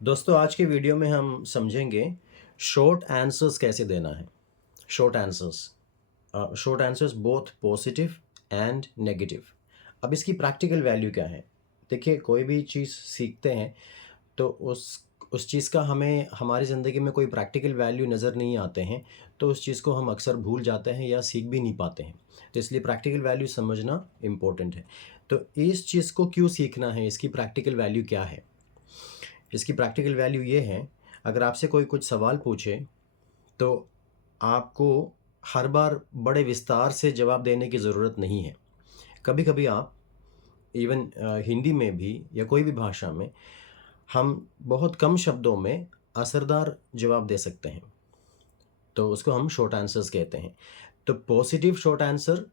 दोस्तों आज के वीडियो में हम समझेंगे शॉर्ट आंसर्स कैसे देना है। Short answers both positive and negative. अब इसकी प्रैक्टिकल वैल्यू क्या है? देखिए, कोई भी चीज़ सीखते हैं तो उस चीज़ का हमें हमारी ज़िंदगी में कोई प्रैक्टिकल वैल्यू नज़र नहीं आते हैं, तो उस चीज़ को हम अक्सर भूल जाते हैं या सीख भी नहीं पाते हैं। तो इसलिए प्रैक्टिकल वैल्यू समझना इम्पोर्टेंट है। तो इस चीज़ को क्यों सीखना है, इसकी प्रैक्टिकल वैल्यू क्या है? इसकी प्रैक्टिकल वैल्यू ये है, अगर आपसे कोई कुछ सवाल पूछे तो आपको हर बार बड़े विस्तार से जवाब देने की ज़रूरत नहीं है। कभी-कभी आप इवन हिंदी में भी या कोई भी भाषा में हम बहुत कम शब्दों में असरदार जवाब दे सकते हैं। तो उसको हम शॉर्ट आंसर्स कहते हैं। तो पॉजिटिव शॉर्ट आंसर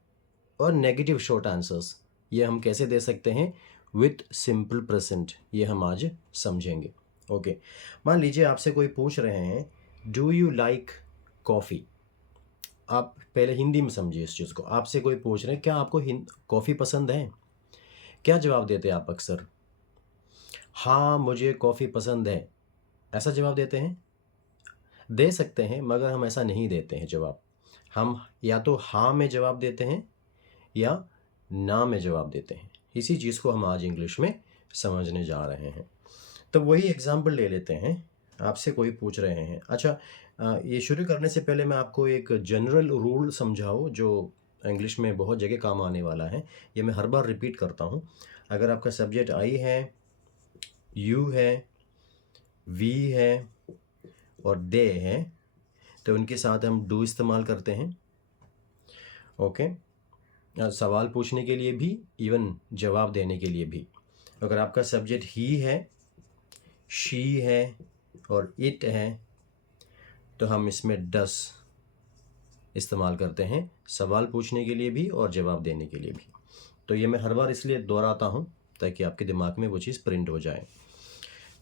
और नेगेटिव शॉर्ट आंसर्स ये हम कैसे दे सकते हैं विथ सिंपल प्रेजेंट, ये हम आज समझेंगे। ओके, मान लीजिए आपसे कोई पूछ रहे हैं, डू यू लाइक कॉफ़ी? आप पहले हिंदी में समझिए इस चीज़ को। आपसे कोई पूछ रहे हैं, क्या आपको कॉफ़ी पसंद है? क्या जवाब देते हैं आप अक्सर? हाँ, मुझे कॉफ़ी पसंद है, ऐसा जवाब देते हैं? दे सकते हैं, मगर हम ऐसा नहीं देते हैं जवाब। हम या तो हाँ में जवाब देते हैं या ना में जवाब देते हैं। इसी चीज़ को हम आज इंग्लिश में समझने जा रहे हैं। तो वही एग्ज़ाम्पल ले लेते हैं। आपसे कोई पूछ रहे हैं, अच्छा, ये शुरू करने से पहले मैं आपको एक जनरल रूल समझाऊँ जो इंग्लिश में बहुत जगह काम आने वाला है। ये मैं हर बार रिपीट करता हूँ। अगर आपका सब्जेक्ट आई है, यू है, वी है और दे है, तो उनके साथ हम डू इस्तेमाल करते हैं। ओके, सवाल पूछने के लिए भी, इवन जवाब देने के लिए भी। अगर आपका सब्जेक्ट ही है, शी है और इट है, तो हम इसमें डस इस्तेमाल करते हैं सवाल पूछने के लिए भी और जवाब देने के लिए भी। तो ये मैं हर बार इसलिए दोहराता हूँ ताकि आपके दिमाग में वो चीज़ प्रिंट हो जाए।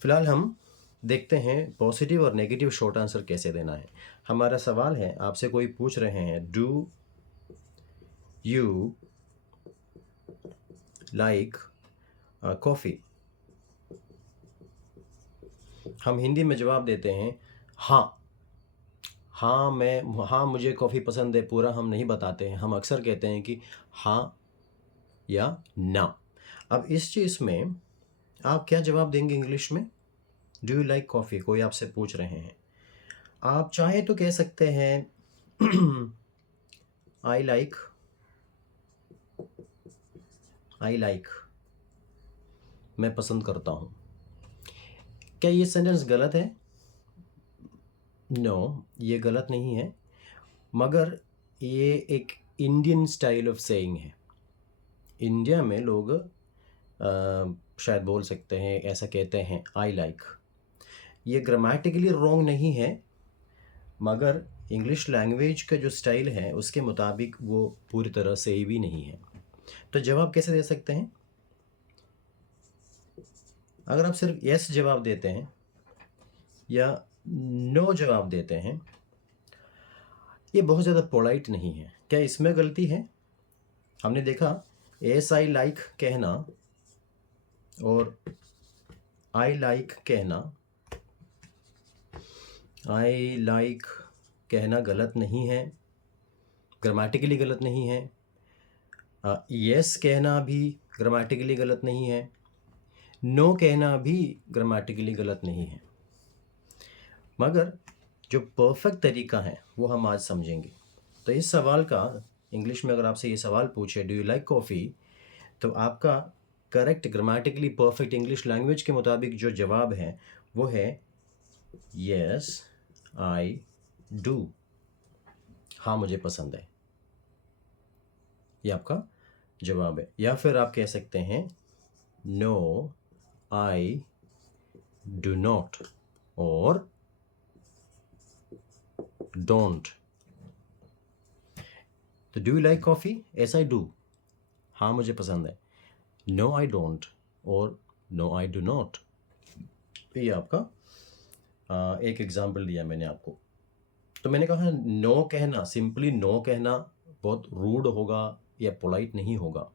फिलहाल हम देखते हैं पॉजिटिव और नेगेटिव शॉर्ट आंसर कैसे देना है। हमारा सवाल है, आपसे कोई पूछ रहे हैं, डू यू लाइक कॉफ़ी? हम हिंदी में जवाब देते हैं हाँ। हाँ, मुझे कॉफ़ी पसंद है, पूरा हम नहीं बताते हैं। हम अक्सर कहते हैं कि हाँ या ना। अब इस चीज़ में आप क्या जवाब देंगे इंग्लिश में? Do you like coffee? कोई आपसे पूछ रहे हैं। आप चाहें तो कह सकते हैं आई लाइक, आई लाइक, मैं पसंद करता हूँ। क्या ये सेंटेंस गलत है? नो, ये गलत नहीं है, मगर ये एक इंडियन स्टाइल ऑफ सेइंग है। इंडिया में लोग शायद बोल सकते हैं, ऐसा कहते हैं, आई लाइक। ये ग्रामेटिकली रॉन्ग नहीं है, मगर इंग्लिश लैंग्वेज का जो स्टाइल है उसके मुताबिक वो पूरी तरह सही भी नहीं है। तो जवाब कैसे दे सकते हैं? अगर आप सिर्फ यस जवाब देते हैं या नो जवाब देते हैं, ये बहुत ज़्यादा पोलाइट नहीं है। क्या इसमें गलती है? हमने देखा एस आई लाइक कहना और आई लाइक कहना, आई लाइक कहना गलत नहीं है, ग्रामेटिकली गलत नहीं है। यस कहना भी ग्रामेटिकली गलत नहीं है, नो कहना भी ग्रामेटिकली गलत नहीं है, मगर जो परफेक्ट तरीका है वो हम आज समझेंगे। तो इस सवाल का इंग्लिश में अगर आपसे ये सवाल पूछे, डू यू लाइक कॉफ़ी, तो आपका correct grammatically perfect English language के मुताबिक जो जवाब है वो है यस आई डू। हाँ, मुझे पसंद है, ये आपका जवाब है। या फिर आप कह सकते हैं नो आई डू नॉट और डोंट। तो do you like coffee? S I do, हाँ मुझे पसंद है। नो आई डोंट और नो आई डू नॉट। ये आपका एक एग्जाम्पल दिया मैंने आपको। तो मैंने कहा नो कहना, सिंपली नो कहना बहुत रूड होगा या पोलाइट नहीं होगा।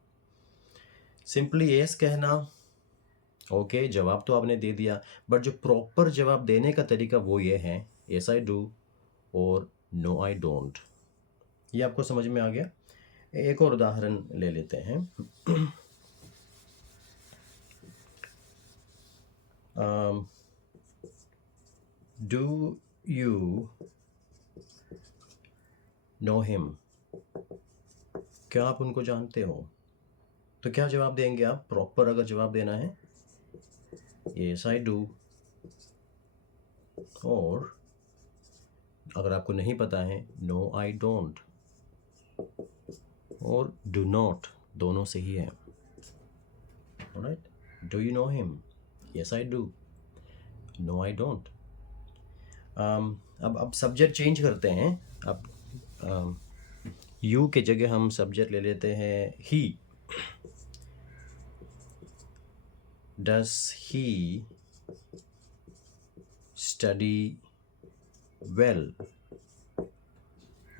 सिंपली यस कहना ओके, जवाब तो आपने दे दिया, बट जो प्रॉपर जवाब देने का तरीका वो ये है, यस आई डू और नो आई डोंट। ये आपको समझ में आ गया? एक और उदाहरण ले लेते हैं। Do you know him? क्या आप उनको जानते हो? तो क्या जवाब देंगे आप? प्रॉपर अगर जवाब देना है, यस आई डू, और अगर आपको नहीं पता है, नो आई डोंट और डू नॉट, दोनों सही है। Alright, do you know him? Yes I do, no I don't. अब सब्जेक्ट चेंज करते हैं। अब यू के जगह हम सब्जेक्ट ले लेते हैं ही। डस ही स्टडी वेल?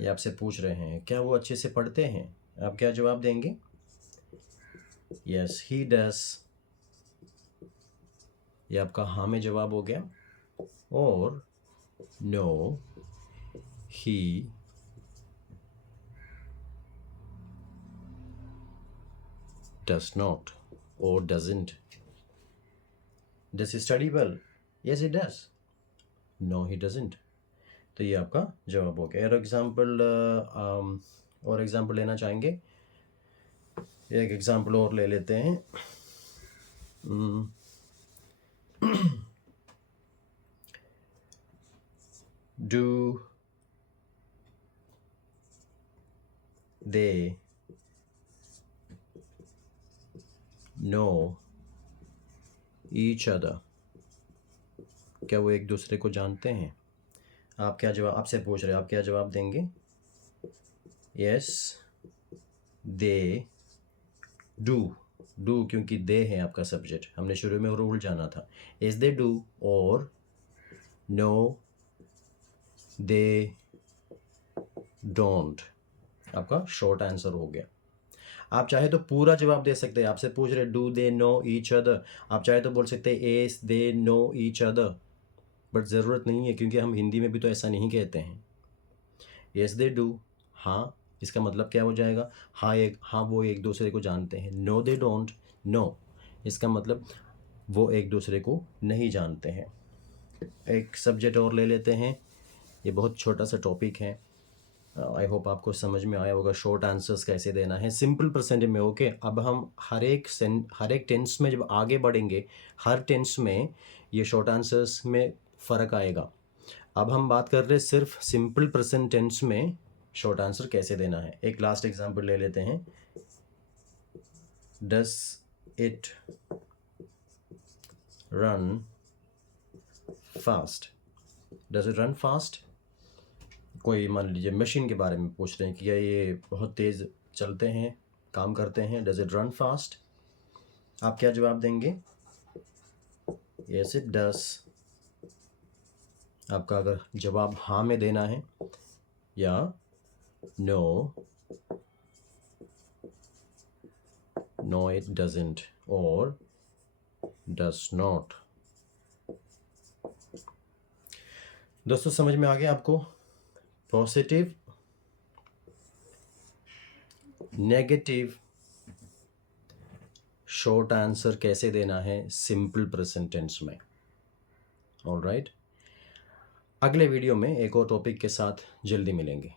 ये आपसे पूछ रहे हैं क्या वो अच्छे से पढ़ते हैं? आप क्या जवाब देंगे? यस ही डस, ये आपका हाँ में जवाब हो गया। और नो ही डस नॉट और doesn't. Does he study well? Yes he does, no he doesn't. तो ये आपका जवाब हो गया। और एग्जाम्पल लेना चाहेंगे? एक एग्जाम्पल और ले लेते हैं। Do they know each other? क्या वो एक दूसरे को जानते हैं? आप क्या जवाब, आपसे पूछ रहे हैं, आप क्या जवाब देंगे? यस दे डू, डू क्योंकि दे है आपका सब्जेक्ट, हमने शुरू में रूल जाना था। यस दे डू और नो दे डोंट, आपका शॉर्ट आंसर हो गया। आप चाहे तो पूरा जवाब दे सकते हैं। आपसे पूछ रहे do they know each other, आप चाहे तो बोल सकते हैं S they know each other, but ज़रूरत नहीं है क्योंकि हम हिंदी में भी तो ऐसा नहीं कहते हैं। यस दे डू, हाँ, इसका मतलब क्या हो जाएगा? हाँ वो एक दूसरे को जानते हैं। नो दे डोंट, नो इसका मतलब वो एक दूसरे को नहीं जानते हैं। एक सब्जेक्ट और ले लेते हैं, ये बहुत छोटा सा टॉपिक है। आई होप आपको समझ में आया होगा शॉर्ट आंसर्स कैसे देना है सिंपल परसेंटेज में। ओके, अब हम हर एक टेंस में जब आगे बढ़ेंगे, हर टेंस में ये शॉर्ट आंसर्स में फ़र्क आएगा। अब हम बात कर रहे हैं सिर्फ सिंपल प्रेजेंट टेंस में शॉर्ट आंसर कैसे देना है। एक लास्ट एग्जांपल ले लेते हैं। Does it run fast? Does it run fast? कोई मान लीजिए मशीन के बारे में पूछ रहे हैं कि क्या ये बहुत तेज़ चलते हैं, काम करते हैं? Does it run fast? आप क्या जवाब देंगे? Yes it does. आपका अगर जवाब हाँ में देना है या नो नो इट डजंट और डस नॉट। दोस्तों समझ में आ गया आपको? पॉजिटिव, नेगेटिव शॉर्ट आंसर कैसे देना है सिंपल प्रेजेंट टेंस में। ऑलराइट, अगले वीडियो में एक और टॉपिक के साथ जल्दी मिलेंगे।